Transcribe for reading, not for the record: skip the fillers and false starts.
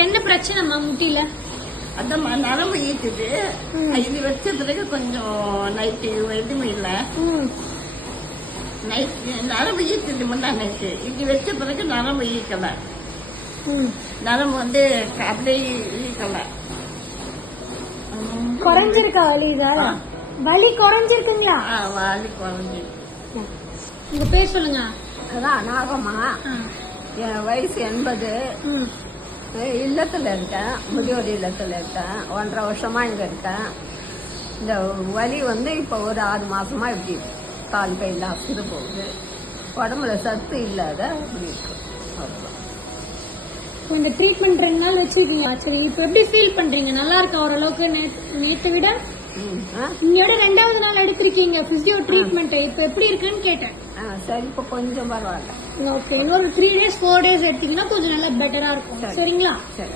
உங்களுக்கு என்ன பிரச்சனைமா முட்டியில? அதான் நரம்பு ஈட்டுது. இது வச்ச பிறகு கொஞ்சம் நைட்டு எதுவுமே இல்லை. நைட்டு நரம்பு ஈட்டுது முன்னா நைட்டு. இது வச்ச பிறகு நரம்பு ஈக்கல. நரம்பு வந்து அப்படியே ஈக்கல. குறைஞ்சிருக்கா வலி? வலி குறைஞ்சிருக்குங்களா? வலி குறைஞ்சி. உங்க பேர் சொல்லுங்க. அதான் நாகம்மா. என் வயசு 80. இல்லத்துல இருக்கேன், முதியோர் இல்லத்துல இருக்கேன். 1.5 வருஷமா இங்க இருக்கேன். இந்த வலி வந்து இப்ப ஒரு 6 மாசமா இப்படி கால் கையில் அசுறு போகுது. உடம்புல சத்து இல்லாத அப்படி இருக்கு. இந்த ட்ரீட்மெண்ட் 2 நாள் வச்சிருக்கீங்க. சரி, இப்ப எப்படி ஃபீல் பண்றீங்க? நல்லா இருக்கா ஓரளவுக்கு? நேற்று விட இன்னையோட 2வது நாள் எடுத்திருக்கீங்க பிசியோ ட்ரீட்மெண்ட். இப்ப எப்படி இருக்குன்னு கேட்டேன். சரி, இப்ப கொஞ்சம் பரவாயில்ல. ஓகே, இன்னொரு 3 days 4 days எடுத்தீங்கன்னா கொஞ்சம் நல்லா பெட்டரா இருக்கும். சரிங்களா? சரி.